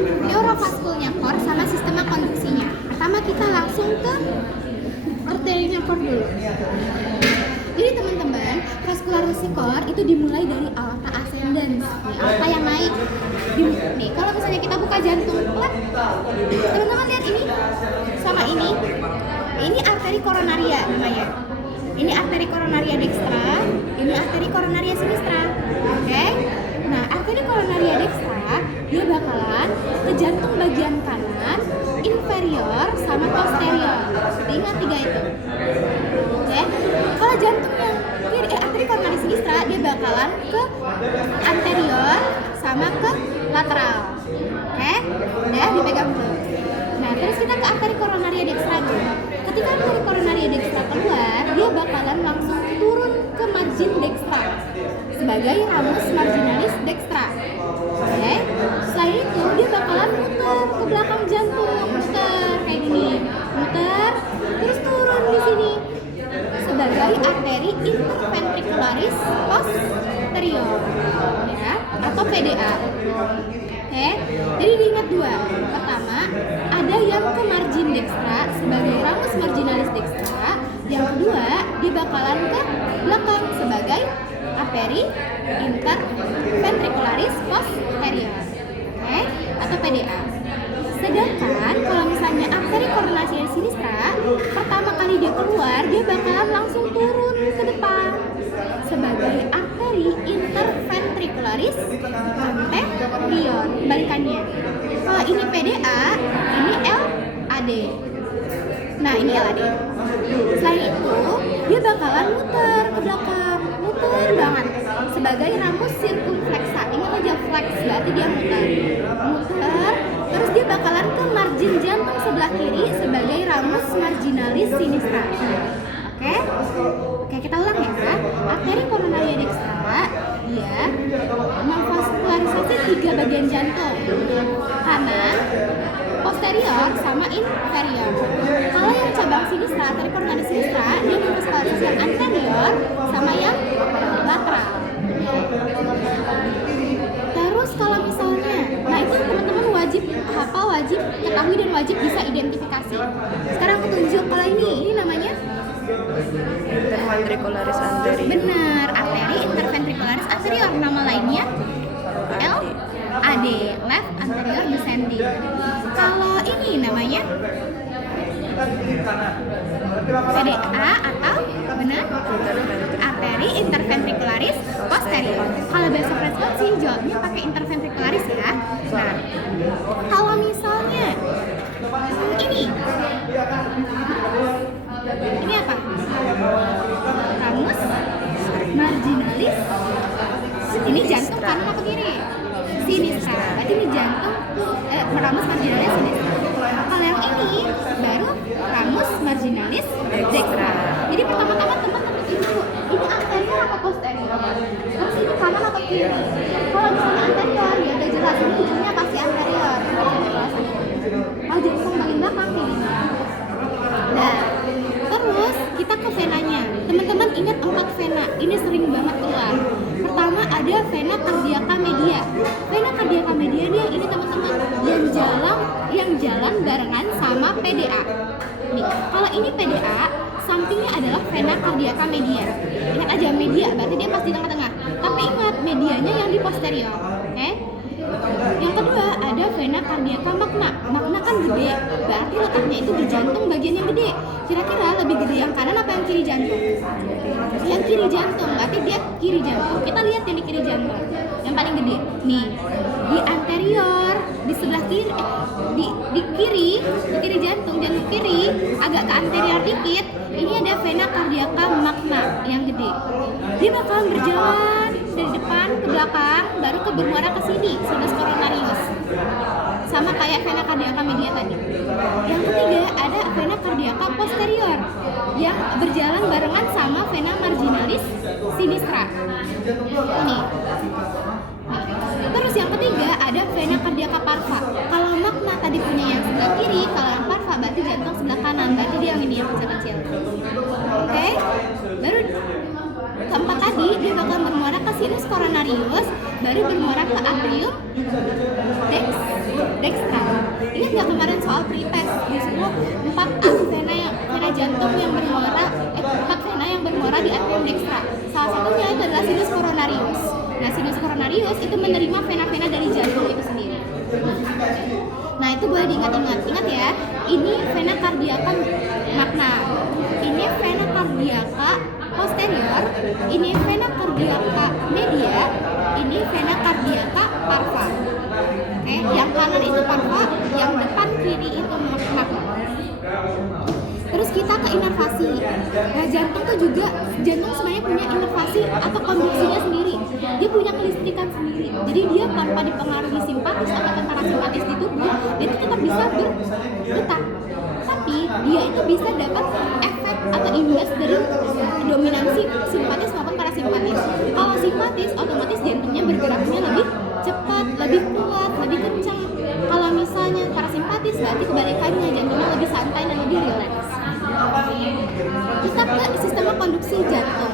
neurovaskulnya core sama sistem konduksinya. Pertama kita langsung ke arterinya core dulu. Jadi teman-teman, vascularisasi core itu dimulai dari aorta ascendens, nih, aorta yang naik. Nih, kalau misalnya kita buka jantung, teman-teman lihat ini sama ini arteri koronaria namanya. Ini arteri koronaria dextra, ini arteri koronaria sinistra. Oke? Nah, arteri koronaria dextra dia bakalan ke jantung bagian kanan, inferior sama posterior. Ingat 3 itu. Oke? Kalau jantung yang kiri, arteri koronaria sinistra dia bakalan ke anterior sama ke lateral. Oke? Ya, dipegang dulu. Nah, terus kita ke arteri koronaria dextra dulu. Ketika arteri koronaria dextra keluar, dia bakalan langsung turun ke margin dextra sebagai ramus marginalis dextra. Oke? Selain itu, dia bakalan muter ke belakang jantung, muter kayak gini, muter, terus turun di sini sebagai arteri interventricularis posterior, ya, atau PDA. Oke, jadi diingat 2. Pertama, ada yang ke margin dextra sebagai ramus marginalis dextra. Yang kedua, dia bakalan ke belakang sebagai arteri interventricularis posterior, oke, atau PDA. Sedangkan kalau misalnya arteri koronaria sinistra, pertama kali dia keluar, dia bakalan langsung turun ke depan sebagai arteri interventricularis anterior, balikannya. Kalau ini PDA, ini LAD. Nah, ini LAD. Selain itu, dia bakalan muter ke belakang, muter banget sebagai ramus circumflexa. Ingat aja flex, berarti dia muter, terus dia bakalan ke margin jantung sebelah kiri sebagai ramus marginalis sinistra. Oke, kita ulang ya. Arteri koronaria dextra dia memvaskularisasi 3 bagian jantung, kanan, posterior, sama inferior. Kalau yang cabang sinistra, arteri koronaria sinistra, dia memvaskularisasi yang anterior sama yang lateral. Terus kalau misalnya, nah itu teman-teman wajib hafal, wajib ketahui dan wajib bisa identifikasi. Sekarang aku tunjuk kalau ini namanya interventricularis anterior. Benar, arteri interventricularis anterior. Nama lainnya LAD, left anterior descending. Kalau ini namanya PDA atau benar arteri interventricularis posterior. Kalau bahasa frekuensi jawabnya pakai interventricularis ya. Nah, kalau misalnya ini apa? Ramus marginalis. Ini jantung kanan atau kiri? Sinistra. Berarti ini jantung ramus marginalis sinistra. Kalau yang ini baru ramus marginalis dextra. Jadi pertama-tama teman-teman ini anterior atau posterior? Terus ini kanan atau kiri? Kalau misalnya anterior ya udah jelas ini ujungnya pasti anterior. Kalau jantung paling belakang ini. Nah, terus kita ke venanya. Teman-teman ingat 4 vena. Ini sering banget keluar. Pertama ada vena cardiaca media. Vena cardiaca media ini teman-teman yang jalan barengan sama PDA. Nih, kalau ini PDA, sampingnya adalah vena cardiaca media. Ingat aja media, berarti dia pas di tengah-tengah. Tapi ingat medianya yang di posterior. Oke? Yang kedua ada vena cardiaca magna. Magna kan gede, berarti letaknya itu di jantung bagian yang gede. Kira-kira lebih gede yang kanan apa yang kiri jantung? Yang kiri jantung, berarti dia kiri jantung. Kita lihat yang di kiri jantung, yang paling gede. Nih, di anterior, di sebelah kiri, di kiri jantung kiri, agak ke anterior dikit. Ini ada vena cardiaca magna yang gede. Dia bakalan berjalan dari depan ke belakang, baru ke bermuara ke sini, sinus coronarius. Sama kayak vena cardiaca media tadi. Yang ketiga ada vena cardiaca posterior yang berjalan barengan sama vena marginalis sinistra. Nih. Terus yang ketiga ada vena cardiaca parva. Kalau magna tadi punya yang sebelah kiri, kalau yang parva berarti jantung sebelah kanan, berarti dia yang ini yang kecil-kecil. Oke? Baru keempat tadi dia bakal bermuara ke sinus coronarius, baru bermuara ke atrium dextra. Ingat nggak kemarin soal pretest disuruh 4 vena jantung yang bermuara 4 vena yang bermuara di atrium dextra. Salah satunya itu adalah sinus coronarius. Nah, sinus coronarius itu menerima vena-vena dari jantung itu sendiri. Nah, itu boleh diingat-ingat. Ingat ya, ini vena cardiaca magna, ini vena cardiaca posterior, ini vena cardiaca media, ini vena cardiaca parva. Oke, yang kanan itu parva, yang depan kiri itu magna. Terus kita ke inervasi. Nah, jantung sebenarnya punya inervasi atau konduksinya sendiri. Dia punya kelistrikan sendiri. Jadi dia tanpa dipengaruhi simpatis atau parasimpatis di tubuh, dia itu tetap bisa berdetak. Tapi dia itu bisa dapat efek atau imbas dari dominansi simpatis maupun parasimpatis. Kalau simpatis, otomatis jantungnya bergeraknya lebih cepat, lebih kuat, lebih kencang. Kalau misalnya parasimpatis, berarti kebalikannya, jantungnya lebih santai dan lebih rileks. Kita ke sistem konduksi jantung.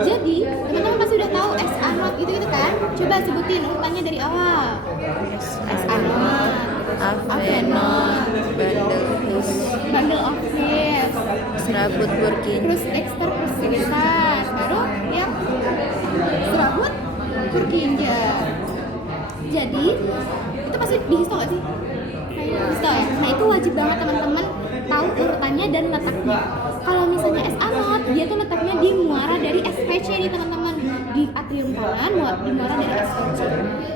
Jadi, teman-teman pasti udah tahu SA not gitu kan? Coba sebutin urutannya dari awal. SA not, AV not, bundle of his, serabut Purkinje, terus Dexter Purkinje, baru yang serabut Purkinje. Jadi, itu pasti dihisto nggak sih? Histo ya? Nah, itu wajib banget teman-teman tahu urutannya dan letaknya. Kalau misalnya SA not, dia tuh letaknya di muara dari SVC nih teman-teman, di atrium kanan, di muara dari SVC.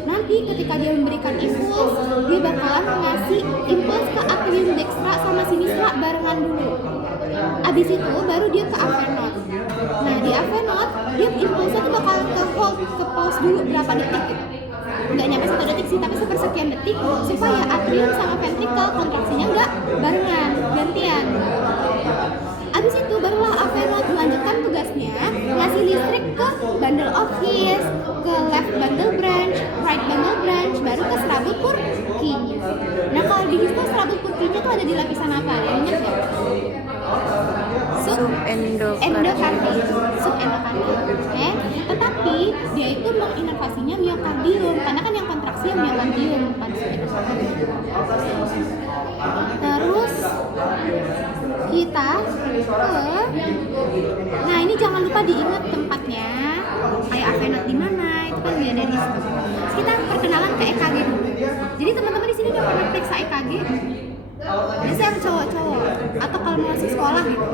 Nanti ketika dia memberikan impuls, dia bakalan ngasih impuls ke atrium dextra sama sinistra barengan dulu. Abis itu baru dia ke AV not. Nah, di AV not, dia impulsnya tuh bakalan ke pause dulu berapa detik gitu. Nggak nyampe 1 detik sih, tapi sepersekian detik supaya atrium sama ventricle kontraksinya nggak barengan, gantian. Abis itu barulah AV not melanjutkan tugasnya ngasih listrik ke bundle of his, ke left bundle branch, right bundle branch, baru ke serabut Purkinje. Nah, kalau di histo serabut Purkinje tuh ada di lapisan apa? Ingat ya? Subendokardium. Oke. Tetapi dia itu menginervasinya miokardium, karena kan yang kontraksi yang miokardium bukan subendokardium. Terus kita nah ini jangan lupa diingat tempatnya, kayak AV not di mana, itu kan dia dari situ. Kita perkenalan ke EKG dulu. Jadi teman-teman di sini udah pernah periksa EKG? Biasanya yang cowok-cowok atau kalau mau masuk sekolah gitu.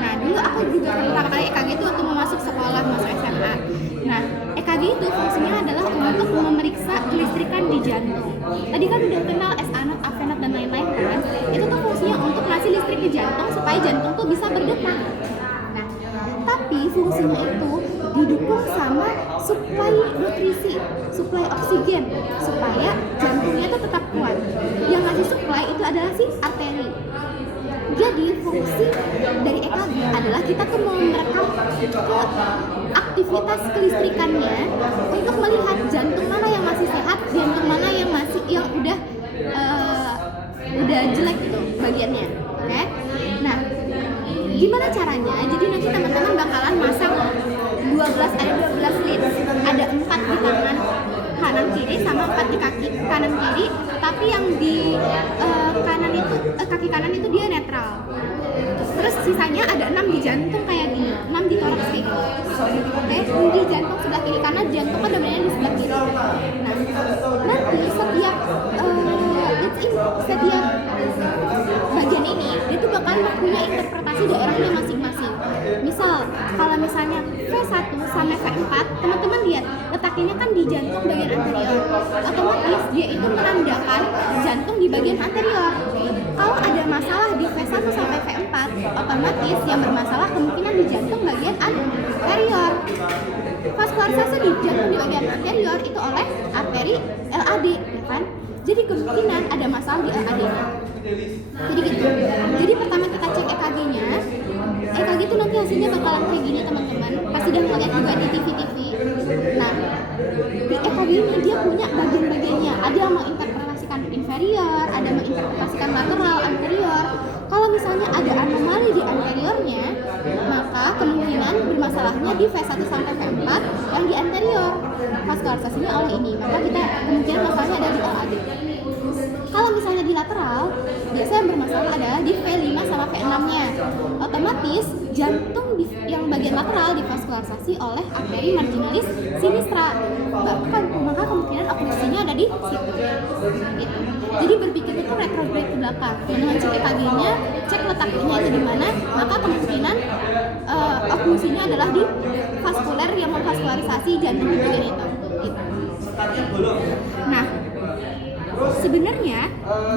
Nah, dulu aku juga pertama kali EKG itu waktu mau masuk sekolah, masuk SMA. Nah, EKG itu fungsinya adalah untuk memeriksa kelistrikan di jantung. Tadi kan udah kenal SA not, AV not dan lain-lain kan. Itu tuh fungsinya untuk ngasih listrik di jantung supaya jantung tuh bisa berdetak. Nah, tapi fungsinya itu didukung sama suplai nutrisi, suplai oksigen supaya jantungnya tuh tetap kuat. Yang ngasih suplai itu adalah si arteri. Jadi fungsi dari EKG adalah kita tuh mau merekam ke aktivitas kelistrikannya untuk melihat jantung mana yang masih sehat, jantung mana yang udah jelek gitu bagiannya. Oke? Nah, gimana caranya? Jadi nanti teman-teman bakalan masang 12 leads, ada 4 di tangan kanan kiri sama 4 di kaki kanan kiri, tapi yang di kaki kanan itu dia netral. Terus sisanya ada 6 di jantung kayak gini, 6 di toraks kayak gini. Oke, di jantung sebelah kiri, karena jantung kan dominannya di sebelah kiri. Nah, nanti setiap bagian ini dia tuh bakal punya interpretasi daerahnya masing-masing. Misal, kalau misalnya V1 sampai V4, teman-teman lihat letaknya kan di jantung bagian anterior. Otomatis dia itu menandakan jantung di bagian anterior. Kalau ada masalah di V1 sampai V4, otomatis yang bermasalah kemungkinan di jantung bagian anterior. Vaskularisasi di jantung di bagian anterior itu oleh arteri LAD, ya kan? Jadi kemungkinan ada masalah di LAD-nya. Jadi gitu. Jadi pertama kita cek EKG-nya. EKG itu nanti hasilnya bakalan kayak gini teman-teman. Pasti udah ngeliat juga di TV-TV. Nah, di EKG ini dia punya bagian-bagiannya. Ada yang menginterpretasikan inferior, ada yang menginterpretasikan lateral, anterior. Kalau misalnya ada anomali di anteriornya, maka kemungkinan bermasalahnya di V1 sampai V4 yang di anterior. Vaskularisasinya oleh ini, maka kita kemungkinan masalahnya ada di LAD. Kalau lateral, biasanya yang bermasalah adalah di V5 sama V6-nya. Otomatis jantung yang bagian lateral divaskularisasi oleh arteri marginalis sinistra. Maka kemungkinan oklusinya ada di situ. Gitu. Jadi berpikir itu retrograde ke belakang. Dengan cek EKG-nya, cek letaknya itu di mana, maka kemungkinan oklusinya adalah di vaskuler yang memvaskularisasi jantung di bagian itu. Gitu. Nah, sebenarnya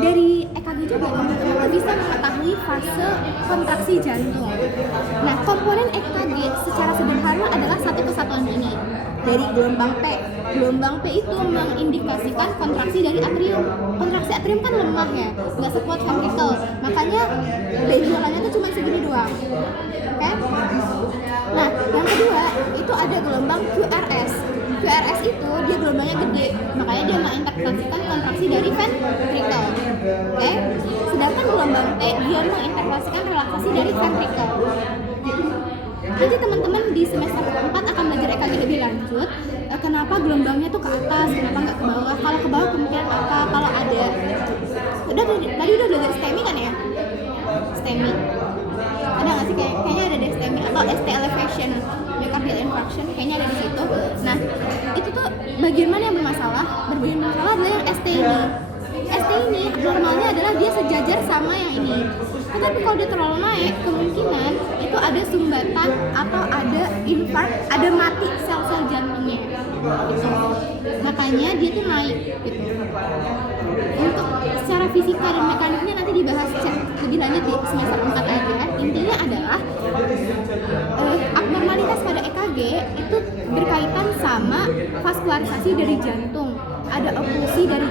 dari EKG juga teman-teman bisa mengetahui fase kontraksi jantung. Nah, komponen EKG secara sederhana adalah satu kesatuan ini dari gelombang P. Gelombang P itu mengindikasikan kontraksi dari atrium. Kontraksi atrium kan lemah ya, nggak sekuat ventricle. Makanya benjolannya tuh cuma segini doang. Oke? Nah, yang kedua itu ada gelombang QRS. QRS itu dia gelombangnya gede, makanya dia menginterpretasikan kontraksi dari ventricle. Oke? Sedangkan gelombang T dia menginterpretasikan relaksasi dari ventricle. Nanti teman-teman di semester 4 akan belajar EKG lebih lanjut. Kenapa gelombangnya tuh ke atas, kenapa nggak ke bawah? Kalau ke bawah kemungkinan apa? Kalau ada, tadi udah belajar STEMI kan ya? STEMI. Ada nggak sih kayaknya ada di STEMI atau ST elevation, myocardial infarction, kayaknya ada di situ. Nah, itu tuh bagian mana yang bermasalah? Bagian masalah adalah yang ST ini. ST ini normalnya adalah dia sejajar sama yang ini. Tetapi kalau dia terlalu naik, kemungkinan itu ada sumbatan atau ada infark, ada mati sel-sel jantungnya. Gitu. Makanya dia tuh naik. Gitu. Untuk secara fisika dan mekaniknya nanti dibahas lebih lanjut di semester 4 aja. Intinya adalah abnormalitas pada EKG itu berkaitan sama vaskularisasi dari jantung. Ada oklusi dari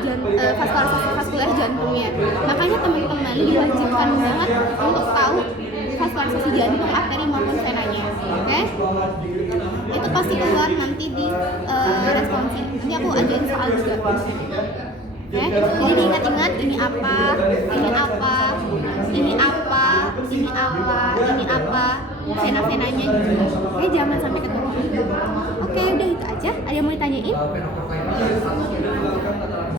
vaskularisasi vaskuler jantungnya. Makanya teman-teman diwajibkan banget untuk tahu vaskularisasi jantung, arteri maupun venanya. Oke? Itu pasti keluar nanti di responsi. Ini aku ajarin soal juga. Oke? Jadi diingat-ingat ini apa, ini apa, ini apa, ini apa, ini apa, vena-venanya juga. Oke, jangan sampai ketemu. Oke, udah itu aja. Ada yang mau ditanyain?